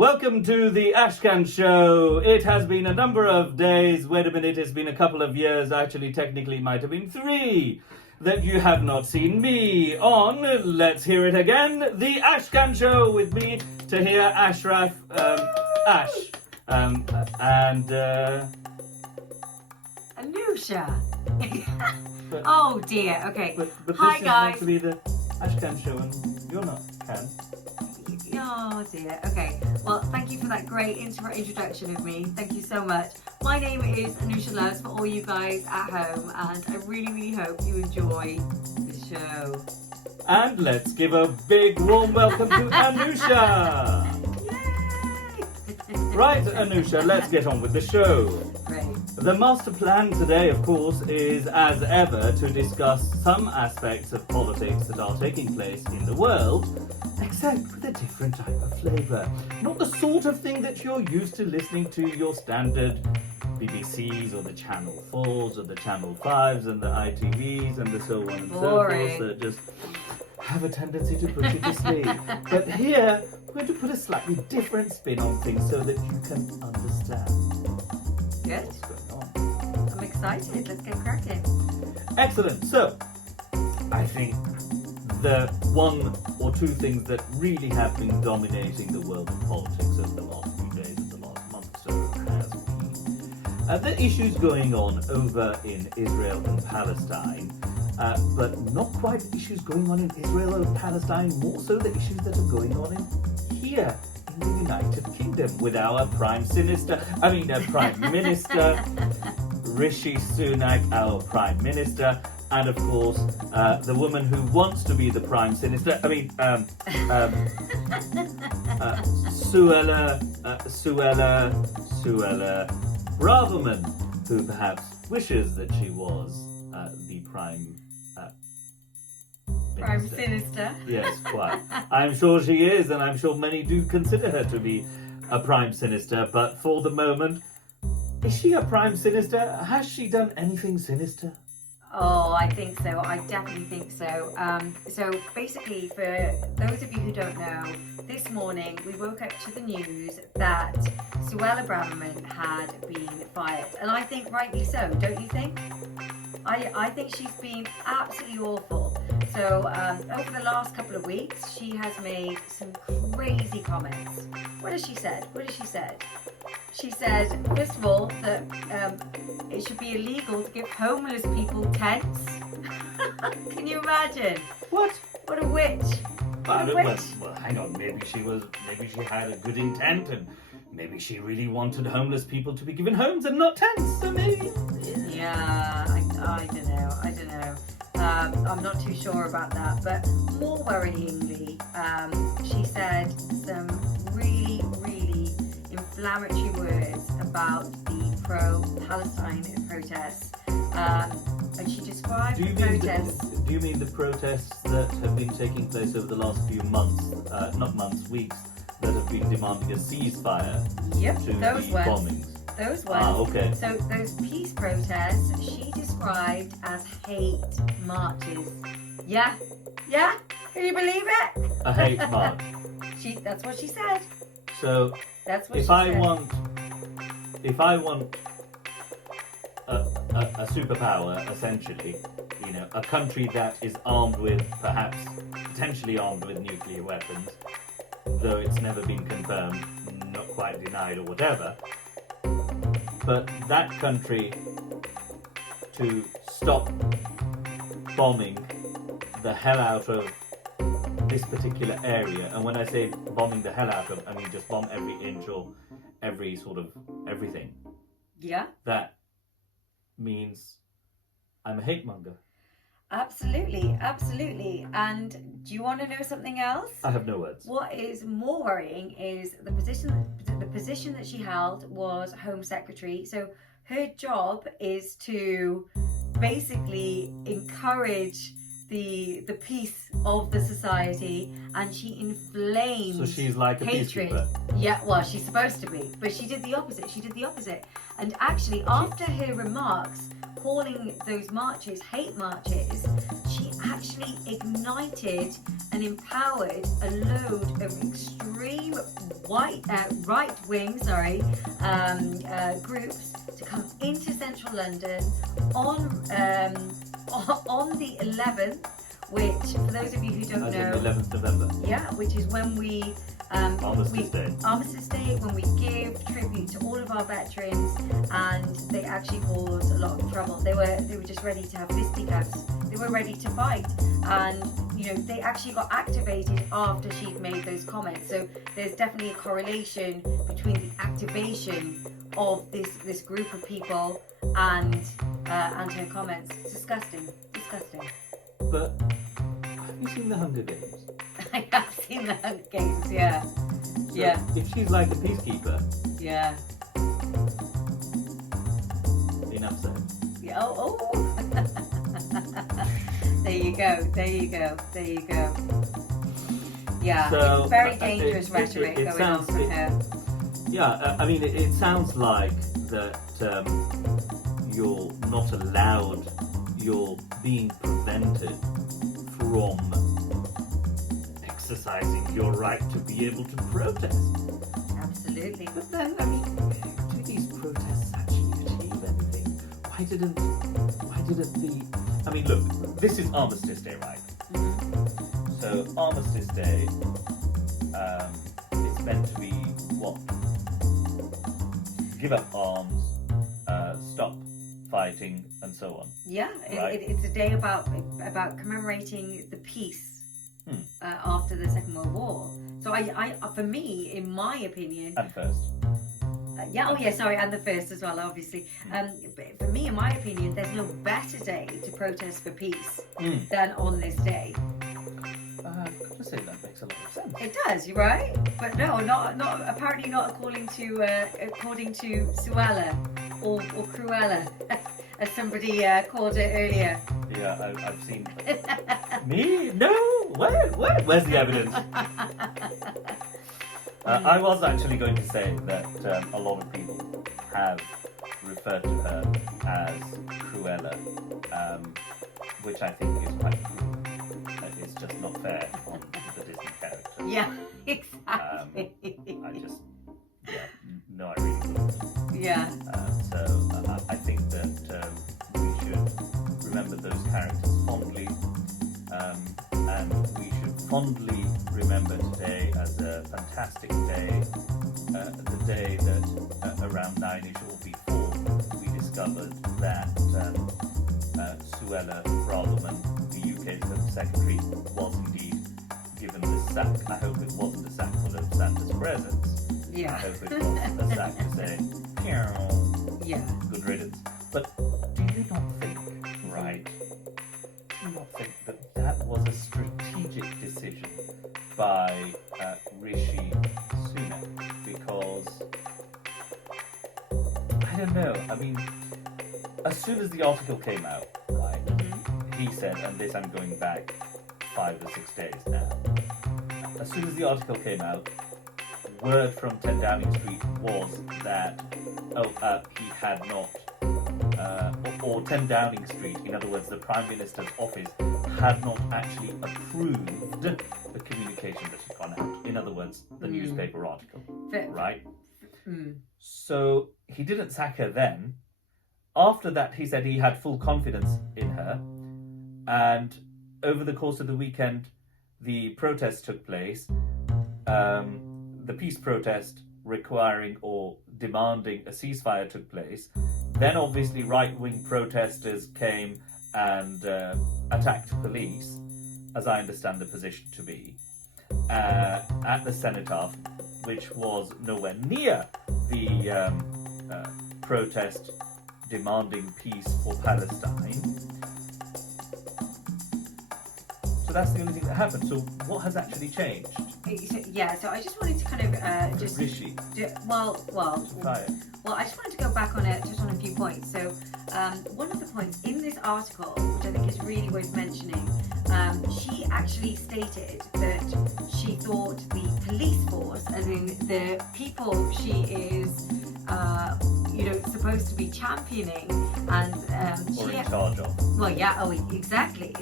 Welcome to the ASHKAN show. It has been a number of days. Wait a minute, it's been a couple of years. Actually, technically, it might have been 3 that you have not seen me on. Let's hear it again. The ASHKAN show with me, Tahir, Ashraf, Ash, and Anusha. Oh dear. Okay. But Hi this guys. is meant to be the ASHKAN show, and you're not Can. Oh dear. Okay. Well, thank you for that great introduction of me. Thank you so much. My name is Anusha Loves for all you guys at home, and I really hope you enjoy the show. And let's give a big warm welcome to Anusha. Yay! Right, Anusha, let's get on with the show. Great. The master plan today, of course, is as ever to discuss some aspects of politics that are taking place in the world, except with a different type of flavour. Not the sort of thing that you're used to listening to your standard BBCs or the Channel 4s or the Channel 5s and the ITVs and the so on and so forth that just have a tendency to put you to sleep. But here, we're going to put a slightly different spin on things so that you can understand. Good. What's going on. I'm excited. Let's get cracking. Excellent. So, I think the 1 or 2 things that really have been dominating the world of politics over the last few days and the last month or so has been the issues going on over in Israel and Palestine, but not quite issues going on in Israel and Palestine, more so the issues that are going on in here in the United Kingdom with our Prime Minister, Rishi Sunak, our Prime Minister, and of course the woman who wants to be the Prime Minister, Suella Braverman, who perhaps wishes that she was the Prime Minister. Yes, quite. I'm sure she is, and I'm sure many do consider her to be a Prime Minister, but for the moment, is she a Prime Minister? Has she done anything sinister? Oh, I think so. I definitely think so. So basically, for those of you who don't know, this morning we woke up to the news that Suella Braverman had been fired. And I think rightly so, don't you think? I think she's been absolutely awful. So over the last couple of weeks, she has made some crazy comments. What has she said? She said, first of all, that it should be illegal to give homeless people tents. Can you imagine? What? What a witch. Well, hang on. Maybe she had a good intent, and maybe she really wanted homeless people to be given homes and not tents. So maybe. Yeah, I don't know. I'm not too sure about that. But more worryingly, she said some really inflammatory words about the pro-Palestine protests. And she described the protests. Do you mean the protests that have been taking place over the last few months, weeks, that have been demanding a ceasefire to those the ones. bombings? Those ones. Ah, okay. So those peace protests, she described as hate marches. Yeah? Can you believe it? A hate march. That's what she said. So That's what if she said. I want a superpower, essentially, a country that is potentially armed with nuclear weapons, though it's never been confirmed, not quite denied or whatever, but that country to stop bombing the hell out of this particular area, and when I say bombing the hell out of, I mean just bomb every inch or every sort of everything. Yeah. That means I'm a hate monger. Absolutely. And do you want to know something else? I have no words. What is more worrying is the position that she held was Home Secretary. So her job is to basically encourage the peace of the society, and she inflames So she's like a hatred. peacekeeper. Yeah, well, she's supposed to be, but she did the opposite. And actually, after her remarks calling those marches hate marches, she actually ignited and empowered a load of extreme right-wing groups to come into central London on the 11th, which, for those of you who don't know, 11th November. Yeah, which is when we Armistice Day, when we give tribute to all of our veterans, and they actually caused a lot of trouble. They were just ready to have fisticuffs. They were ready to fight, and they actually got activated after she'd made those comments. So there's definitely a correlation between the activation of this group of people and her comments. It's disgusting. But have you seen the Hunger Games? I have seen the Hunger Games, yeah. So Yeah. If she's like a peacekeeper, Yeah. enough said. Yeah. Oh. There you go. Yeah. So, it's very dangerous rhetoric it going on sounds- from her. Yeah, I mean, it sounds like that you're not allowed, you're being prevented from exercising your right to be able to protest. Absolutely. But then, I mean, do these protests actually achieve anything? Why didn't the... I mean, look, this is Armistice Day, right? Mhm. So, Armistice Day is meant to be what? Give up arms, stop fighting, and so on. Yeah. Right. It's a day about commemorating the peace after the Second World War. So I for me, in my opinion, And first. and the first as well, obviously. But for me, in my opinion, there's no better day to protest for peace than on this day. I've got to say that makes a lot of sense. It does, you're right. But no, not apparently not according to Suella or Cruella, as somebody called it earlier. Yeah, I've seen. Me? No. Where? Where's the evidence? I was actually going to say that a lot of people have referred to her as Cruella, which I think is quite cruel. It's just not fair on the Disney character. Yeah, exactly. I really wouldn't. Yeah. So I think that we should remember those characters fondly, and we should fondly remember today as a fantastic day, the day that around 9ish or before we discovered that Suella Braverman, the UK's Home Secretary, was indeed given the sack. I hope it wasn't a sack full of Santa's presents. Yeah. I hope it was a sack to say, Yeah. good riddance. But do you not think, right? Do you not think that that was a strategic decision by Rishi Sunak? Because, I don't know, I mean, as soon as the article came out, right, he said, and this I'm going back 5 or 6 days now, as soon as the article came out, word from 10 Downing Street was that he had not, or 10 Downing Street, in other words, the Prime Minister's office, had not actually approved the communication that had gone out. In other words, the newspaper article, right? So he didn't sack her then. After that, he said he had full confidence in her, and over the course of the weekend, the protests took place. The peace protest requiring or demanding a ceasefire took place. Then obviously right-wing protesters came and attacked police, as I understand the position to be, at the Cenotaph, which was nowhere near the protest demanding peace for Palestine. So that's the only thing that happened. So what has actually changed? Yeah, so I just wanted to kind of just Rishi. Satire. Well, I just wanted to go back on it, just on a few points. So, one of the points in this article, which I think is really worth mentioning, she actually stated that she thought the police force, as in the people she is supposed to be championing, and Or in charge of. well, yeah, oh, exactly.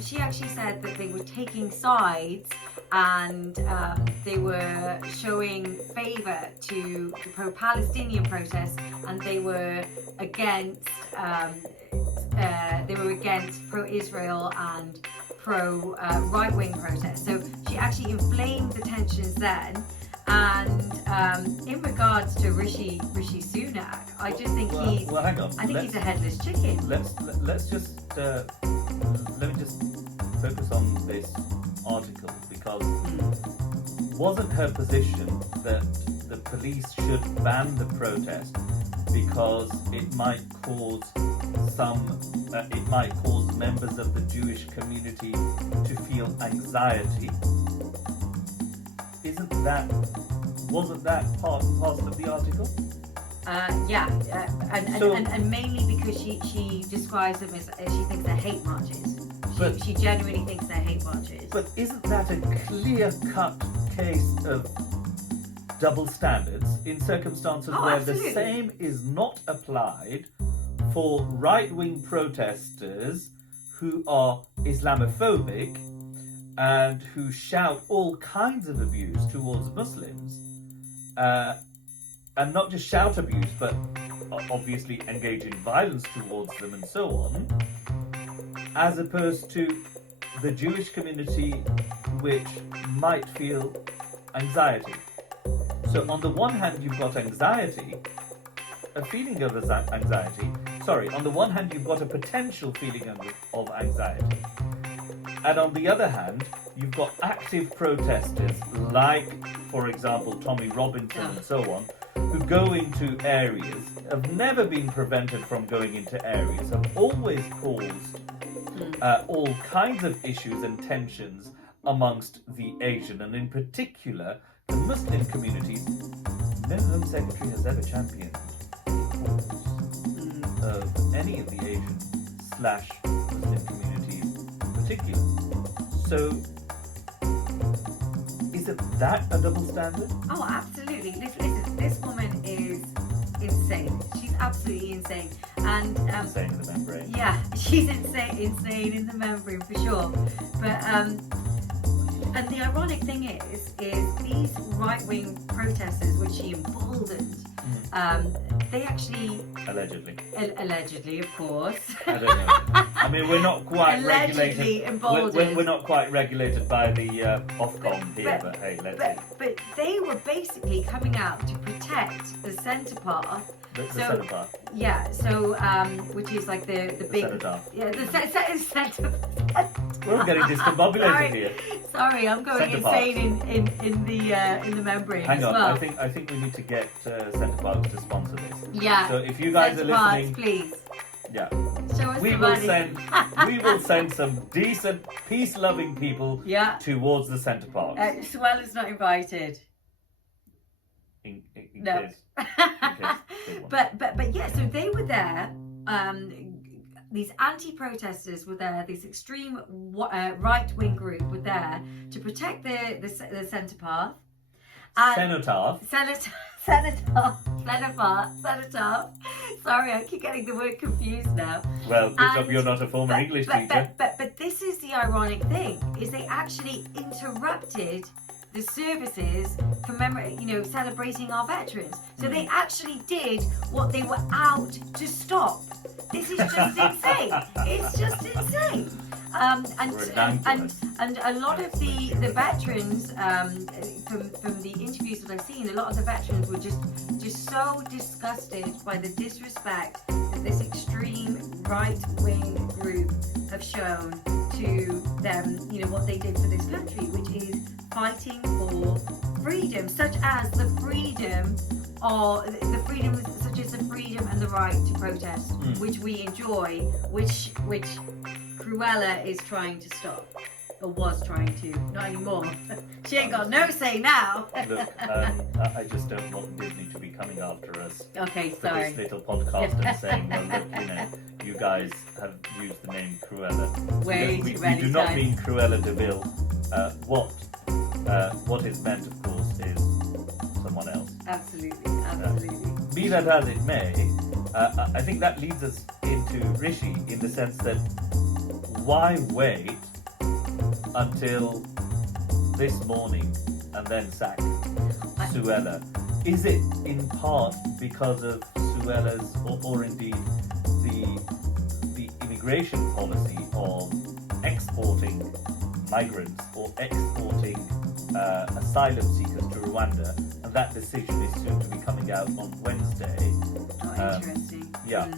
She actually said that they were taking sides, and they were showing favour to the pro-Palestinian protests, and they were against pro-Israel and pro-right-wing protests. So she actually inflamed the tensions then. And in regards to Rishi Sunak, I just think he's a headless chicken. Let's just let me just focus on this article, because wasn't her position that the police should ban the protest because it might cause members of the Jewish community to feel anxiety? Wasn't that part of the article? And mainly because she describes them as, she thinks they're hate marches. She genuinely thinks they're hate marches. But isn't that a clear-cut case of double standards in circumstances where absolutely. the same is not applied for right-wing protesters who are Islamophobic and who shout all kinds of abuse towards Muslims, and not just shout abuse, but obviously engage in violence towards them and so on, as opposed to the Jewish community which might feel anxiety. So on the one hand you've got anxiety, a feeling of anxiety, on the one hand you've got a potential feeling of anxiety, and on the other hand, you've got active protesters like, for example, Tommy Robinson and so on, who go into areas, have never been prevented from going into areas, have always caused all kinds of issues and tensions amongst the Asian, and in particular, the Muslim communities. No Home Secretary has ever championed the cause of any of the Asian/Muslim communities in particular. So, isn't that a double standard? Oh, absolutely. Listen, this woman is insane. She's absolutely insane. And insane in the membrane. Yeah, she's insane in the membrane for sure. But and the ironic thing is these right-wing protesters, which she emboldened, they actually allegedly, of course. I don't know. I mean, we're not quite allegedly regulated. Emboldened. We're not quite regulated by the Ofcom here, but hey, let's see. But they were basically coming out to protect the centre path. The centre path. Yeah. So which is like the big. Cenotaph. Yeah, the centre. We're all getting discombobulated here. Sorry, I'm going insane in the membrane. Hang on, well. I think we need to get Centre Parks to sponsor this. Yeah. So if you guys Centre are listening, Parks, please. Yeah. Show us We the will money. send some decent, peace-loving people towards the Centre Parks. Suella's not invited. In No. case they want. But yeah, so they were there. These anti-protesters were there. This extreme right-wing group were there to protect the centre path. Cenotaph. Cenotaph. Sorry, I keep getting the word confused now. Well, good job you're not a former English teacher. But this is the ironic thing: is they actually interrupted the services celebrating our veterans. So they actually did what they were out to stop. This is just insane. It's just insane. And a lot of the veterans, from the interviews that I've seen, a lot of the veterans were just so disgusted by the disrespect that this extreme right-wing group have shown to them, what they did for this country, which is fighting for freedom, such as the freedom such as the freedom and the right to protest, which we enjoy, which Cruella is trying to stop, or was trying to, not anymore. She ain't got no say now. Look, I just don't want Disney to be coming after us. Okay, for sorry. this little podcast and saying, well, look, you guys have used the name Cruella. We do not mean Cruella de Vil. What is meant, of course, is someone else. Absolutely. Be that as it may, I think that leads us into Rishi in the sense that why wait until this morning and then sack Suella? Is it in part because of Suella's, or indeed the immigration policy of exporting migrants or exporting asylum seekers to Rwanda? And that decision is soon to be coming out on Wednesday. Interesting. Yeah,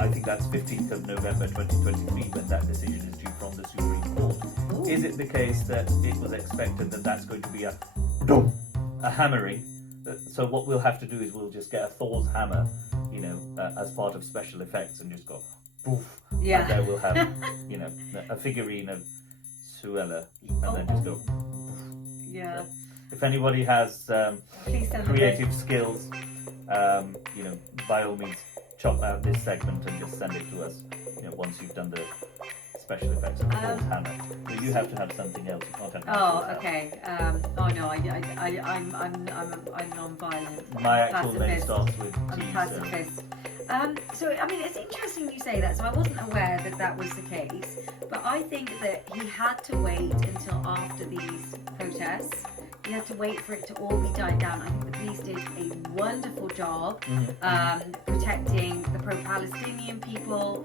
I think that's 15th of November 2023 when that decision is due from the Supreme Court. Ooh. Is it the case that it was expected that that's going to be a hammering? So what we'll have to do is we'll just get a Thor's hammer, as part of special effects and just go poof. Yeah. And there we'll have, a figurine of Suella and then just go poof. Yeah. If anybody has Please send creative skills, by all means, chop out this segment and just send it to us. Once you've done the special effects of the Thor's hammer, but you have to have something else. You can't have. Okay. Oh no, I'm non-violent. My actual name starts with T. I'm a pacifist. So I mean, it's interesting you say that. So I wasn't aware that was the case, but I think that he had to wait until after these protests. He had to wait for it to all be died down. I think the police did a wonderful job protecting the pro-Palestinian people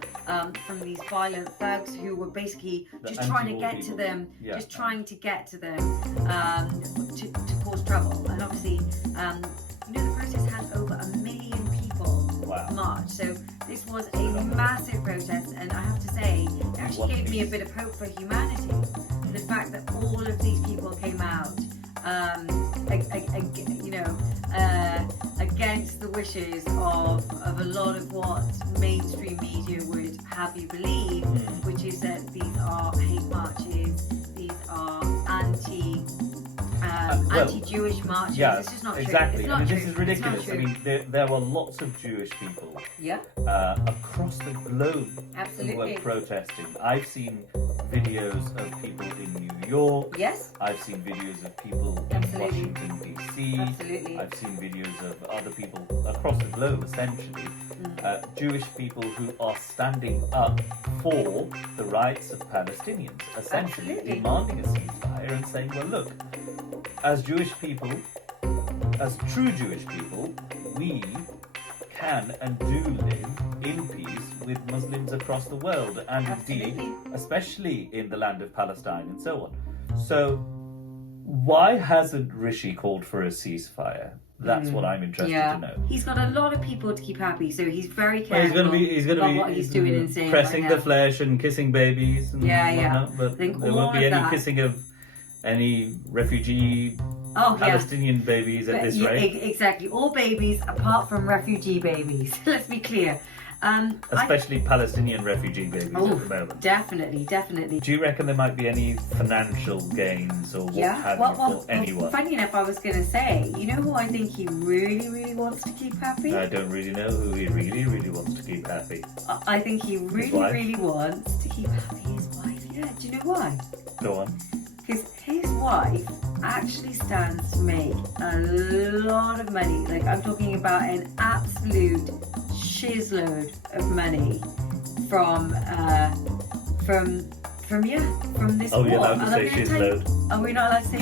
from these violent thugs who were basically just trying to get to them, to cause trouble. And obviously, the protest had over 1 million people march. So this was a massive protest, and I have to say, it actually gave me a bit of hope for humanity. The fact that all of these people came out. Against the wishes of a lot of what mainstream media would have you believe, which is that these are hate marches, these are anti-Jewish marches. Yeah, it's just not exactly. true. It's not This true. is ridiculous. It's I not mean, there were lots of Jewish people across the globe who were protesting. I've seen videos of people in New York. Yes. I've seen videos of people in Washington, D.C. Absolutely. I've seen videos of other people across the globe, essentially. Jewish people who are standing up for the rights of Palestinians, essentially demanding a ceasefire and saying, well, look, as Jewish people, as true Jewish people, we can and do live in peace with Muslims across the world, and indeed, especially in the land of Palestine and so on. So, why hasn't Rishi called for a ceasefire? That's what I'm interested to know. He's got a lot of people to keep happy, so he's very careful. Well, he's going to be what he's doing and saying pressing right the flesh and kissing babies and whatnot, but there won't be any kissing of any refugee Palestinian babies at this rate. Exactly, all babies apart from refugee babies. Let's be clear. Especially Palestinian refugee babies at the moment. Definitely. Do you reckon there might be any financial gains or what have you for anyone? Funny enough, I was going to say, you know who I think he really, really wants to keep happy? I don't really know who he really, really wants to keep happy. I think he really, really wants to keep happy his wife. Yeah, do you know why? Go on. Because his wife actually stands to make a lot of money. Like, I'm talking about an absolute shizload of money from this war. You're allowed to say shizload. Are we not allowed to say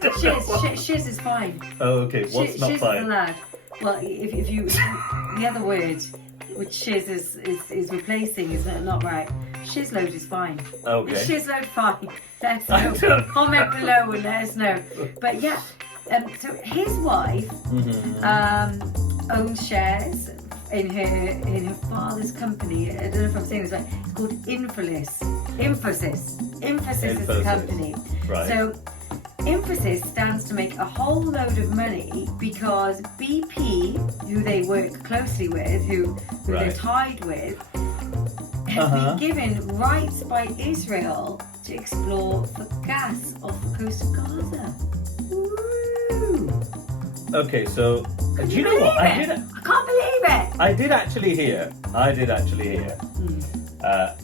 shizload? Shiz is fine. Oh, okay. What's not shiz fine? Is allowed. Well, if you the other word which shiz is replacing is not right. Shizload is fine. Okay. Is shizload fine? Let us know. Comment below and let us know. But yeah, so his wife owns shares in her father's company. I don't know if I'm saying this right. It's called Infosys. Infosys is the company. Right. So Infosys stands to make a whole load of money because BP, who they work closely with, who they're tied with, has been given rights by Israel to explore for gas off the coast of Gaza. Woo! Okay, so Can do you you know what? believe it? I can't believe it. I did actually hear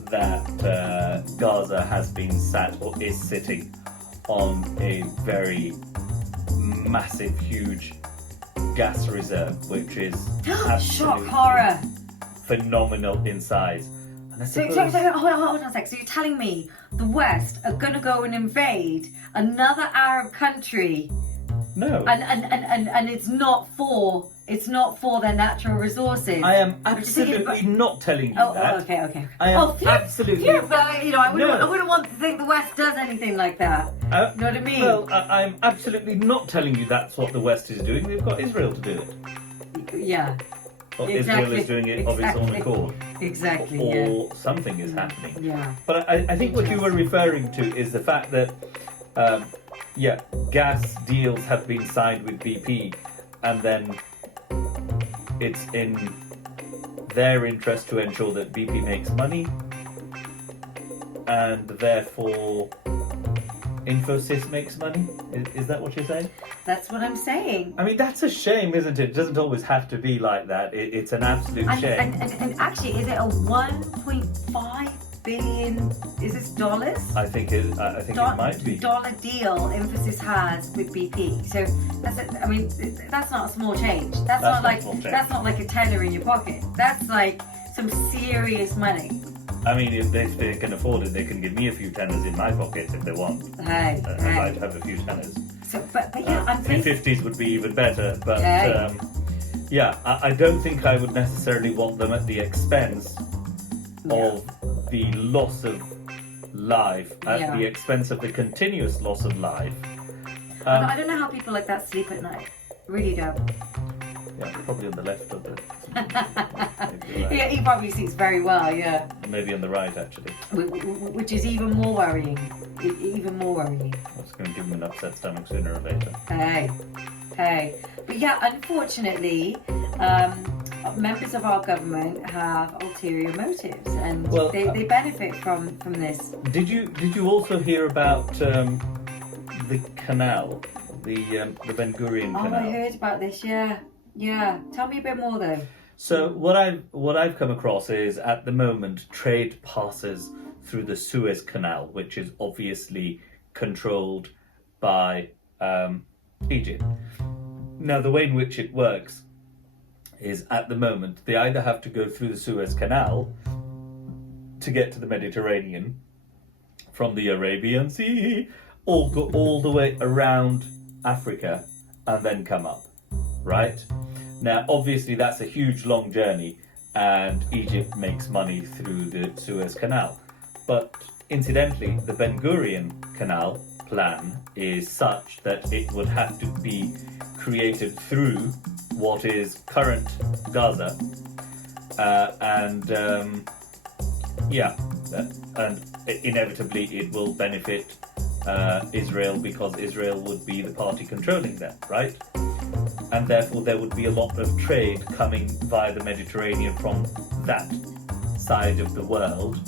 that Gaza has been sat or is sitting on a very massive, huge gas reserve, which is Shock absolutely horror. phenomenal in size. And I So, suppose, hold on a sec. So you're telling me the West are going to go and invade another Arab country, no, and it's not for their natural resources? I am Which is thinking absolutely about- not telling you Oh, that. okay. I am phew, absolutely. phew, but, you know, I No. wouldn't want to think the West does anything like that. You know what I mean? Well, I'm absolutely not telling you that's what the West is doing. We've got Israel to do it. Yeah, Well, Exactly, Israel is doing it of its own exactly. accord, exactly. or something is happening. Yeah. But I think what you were referring to is the fact that, gas deals have been signed with BP, and then it's in their interest to ensure that BP makes money, and therefore Infosys makes money. Is that what you're saying? That's what I'm saying. I mean, that's a shame, isn't it? It doesn't always have to be like that. It's an absolute shame. And actually, is it a 1.5 billion? Is this dollars? I think it might be. Dollar deal Infosys has with BP. So that's not a small change. That's not not a small change. That's not like a tenner in your pocket. That's like some serious money. I mean, if they can afford it, they can give me a few tenors in my pocket if they want. Hey, And I'd have a few tenors. So, but yeah, I'm thinking. 350s would be even better, but Hey. I don't think I would necessarily want them at the expense of the loss of life, at the expense of the continuous loss of life. I don't know how people like that sleep at night. Really don't. Yeah, probably on the left of the. Yeah, he probably sleeps very well. Yeah. Maybe on the right, actually. Which is even more worrying. Even more worrying. That's going to give him an upset stomach sooner or later. Hey. But yeah, unfortunately, members of our government have ulterior motives, and they benefit from this. Did you also hear about the canal, the Ben Gurion canal? Oh, I heard about this. Yeah. Tell me a bit more though. So what I've come across is, at the moment, trade passes through the Suez Canal, which is obviously controlled by Egypt. Now, the way in which it works is, at the moment, they either have to go through the Suez Canal to get to the Mediterranean from the Arabian Sea, or go all the way around Africa and then come up, right? Now, obviously, that's a huge, long journey, and Egypt makes money through the Suez Canal. But incidentally, the Ben Gurion Canal plan is such that it would have to be created through what is current Gaza, and inevitably it will benefit Israel, because Israel would be the party controlling that, right? And therefore there would be a lot of trade coming via the Mediterranean from that side of the world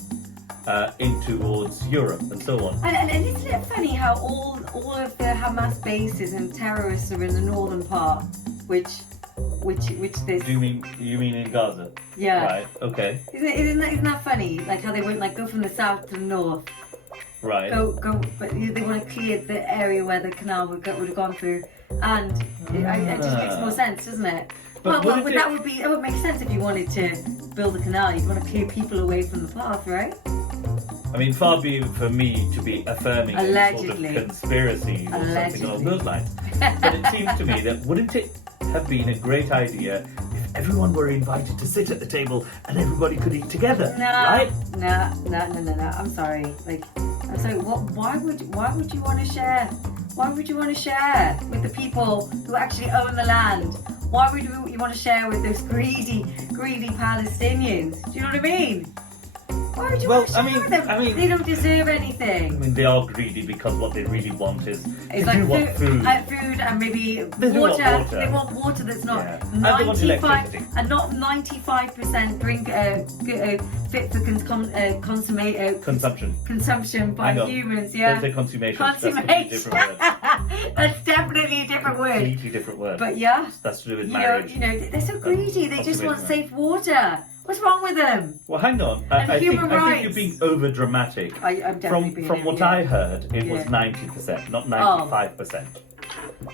in towards Europe and so on. And isn't it funny how all of the Hamas bases and terrorists are in the northern part, which this. Do you mean in Gaza? Yeah. Right. Okay. Isn't that funny? Like how they won't go from the south to the north. Right. Go, but they want to clear the area where the canal would have gone through, and it just makes more sense, doesn't it? But That would make sense if you wanted to build a canal. You'd want to clear people away from the path, right? I mean, far be it for me to be affirming any sort of conspiracy or something along those lines. But it seems to me that wouldn't it have been a great idea if everyone were invited to sit at the table and everybody could eat together, right? No. I'm sorry. Why would you want to share? Why would you want to share with the people who actually own the land? Why would you want to share with those greedy Palestinians? Do you know what I mean? Why would you want to share with them? They don't deserve anything. I mean, they are greedy because what they really want is It's they do like want food. Food and maybe They do want water. water. They want water that's not And they want electricity. and not 95% drink fit for consumption by humans. Yeah. Don't say consummation. Consummation. That's a different word. That's definitely a different word. Completely different word. But yeah, That's to do with marriage. they're so greedy. They just want safe water. What's wrong with them? Well, hang on. And I think human you're rights. being over dramatic. I'm definitely being From what I heard, it was Yeah. 90%, not 95%.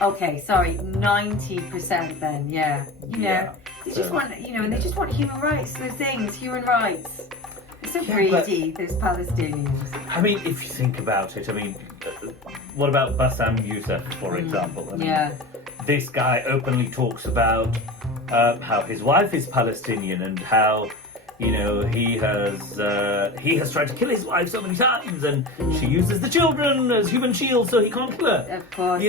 Okay, sorry, 90% then, yeah. You know, Yeah, they just want, and they just want human rights, those things, human rights. They're so greedy, those Palestinians. I mean, if you think about it, what about Bassam Youssef, for example? This guy openly talks about how his wife is Palestinian and how he has tried to kill his wife so many times, and she uses the children as human shields so he can't kill her. Of course,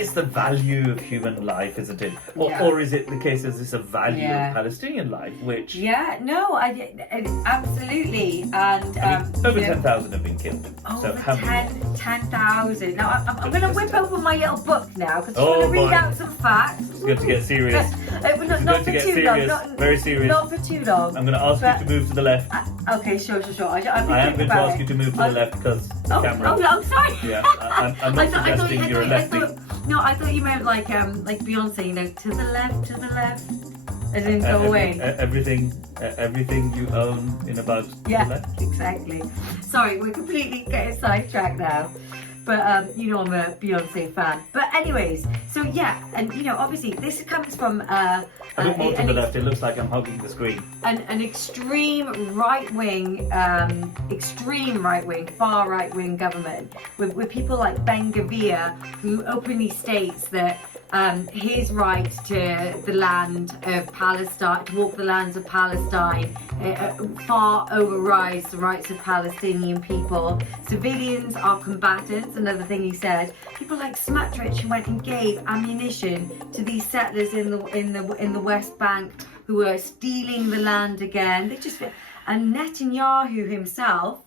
it's the value of human life, isn't it? Or is it the case as it's a value of Palestinian life, which... Yeah, no, I absolutely, and... over 10,000 have been killed. Over 10,000. Now, I'm going to whip open my little book now, because I want to read out some facts. It's going to get serious. Not for too long. Very serious. Not for too long. I'm going to ask you to move to the left. Okay, sure. I am going to ask you to move to the left because the camera... Oh, I'm sorry. Yeah, I'm not suggesting you're a lefty. No, I thought you meant like Beyonce, to the left, as in go away. Everything you own in about the left. Exactly. Sorry, we're completely getting sidetracked now. But, I'm a Beyonce fan. But anyways, so and, obviously this comes from... a bit more to the left, it looks like I'm hugging the screen. An extreme right-wing, far right-wing government with people like Ben Gvir, who openly states that his right to the land of Palestine, to walk the lands of Palestine, far overrides the rights of Palestinian people. Civilians are combatants, another thing he said. People like Smotrich, who went and gave ammunition to these settlers in the West Bank who were stealing the land again. And Netanyahu himself,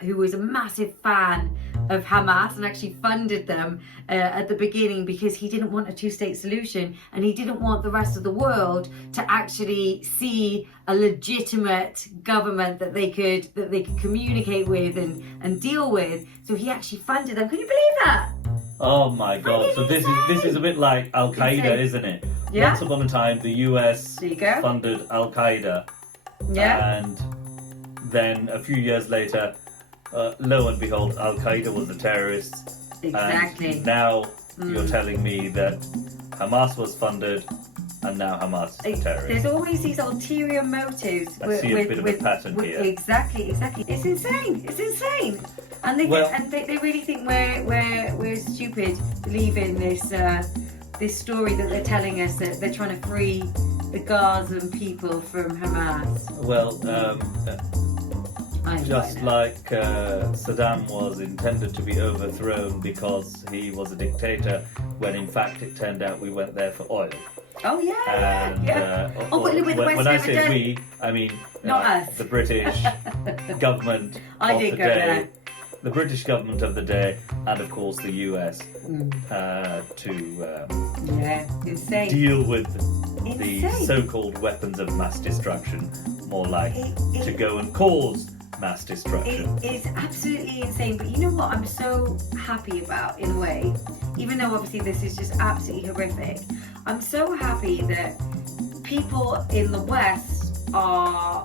who was a massive fan of Hamas and actually funded them at the beginning because he didn't want a two-state solution, and he didn't want the rest of the world to actually see a legitimate government that they could communicate with and deal with. So he actually funded them. Can you believe that? Oh my God! So this is a bit like Al Qaeda, isn't it? Yeah. Once upon a time, the US funded Al Qaeda. Yeah. And then a few years later, lo and behold, Al Qaeda was the terrorists. Exactly. And now you're telling me that Hamas was funded, and now Hamas is the terrorist. There's always these ulterior motives. I see a bit of a pattern here. Exactly. It's insane. And they really think we're stupid believing this story that they're telling us, that they're trying to free the Gazan people from Hamas. Well, just like Saddam was intended to be overthrown because he was a dictator, when in fact it turned out we went there for oil. Oh yeah, When I say we, I mean not us. The British government of the day. The British government of the day, and of course the US, to deal with the so-called weapons of mass destruction, more like to go and cause mass destruction. It's absolutely insane, but you know what I'm so happy about, in a way, even though obviously this is just absolutely horrific, I'm so happy that people in the West are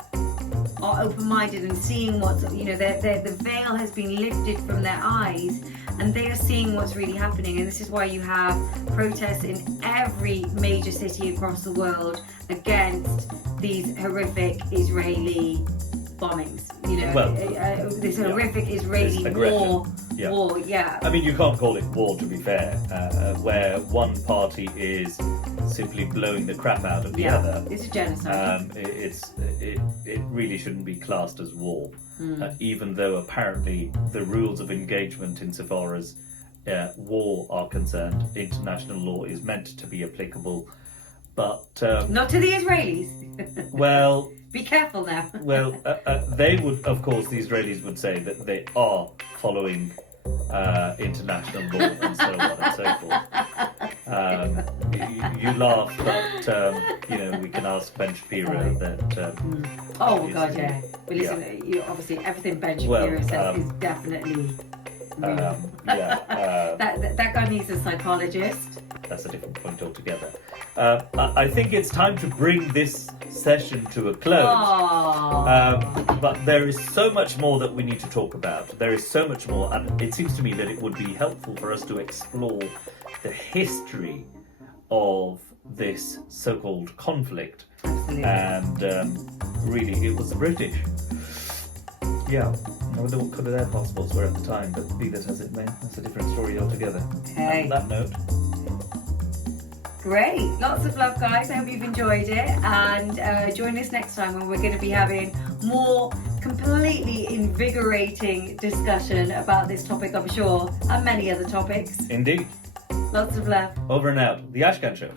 open-minded and seeing what's, the veil has been lifted from their eyes, and they are seeing what's really happening. And this is why you have protests in every major city across the world against these horrific Israeli bombings. This horrific Israeli war. I mean, you can't call it war, to be fair, where one party is simply blowing the crap out of the other. It's a genocide. It really shouldn't be classed as war, even though apparently the rules of engagement insofar as war are concerned, international law is meant to be applicable, but not to the Israelis. Well, be careful now. Well, they would, of course, the Israelis would say that they are following international law and so on and so forth. You laugh, but we can ask Ben Shapiro that. Oh God, yeah. But listen, obviously everything Ben Shapiro says is definitely. That guy needs a psychologist. That's a different point altogether. I think it's time to bring this session to a close. But there is so much more that we need to talk about. There is so much more, and it seems to me that it would be helpful for us to explore the history of this so-called conflict. Absolutely. And really, it was the British. Yeah, I wonder what colour their passports were at the time, but be that as it may, that's a different story altogether. Hey. On that note, Great. Lots of love, guys. I hope you've enjoyed it. And join us next time when we're going to be having more completely invigorating discussion about this topic, I'm sure, and many other topics. indeed. Lots of love. Over and out. The ASHKAN Show.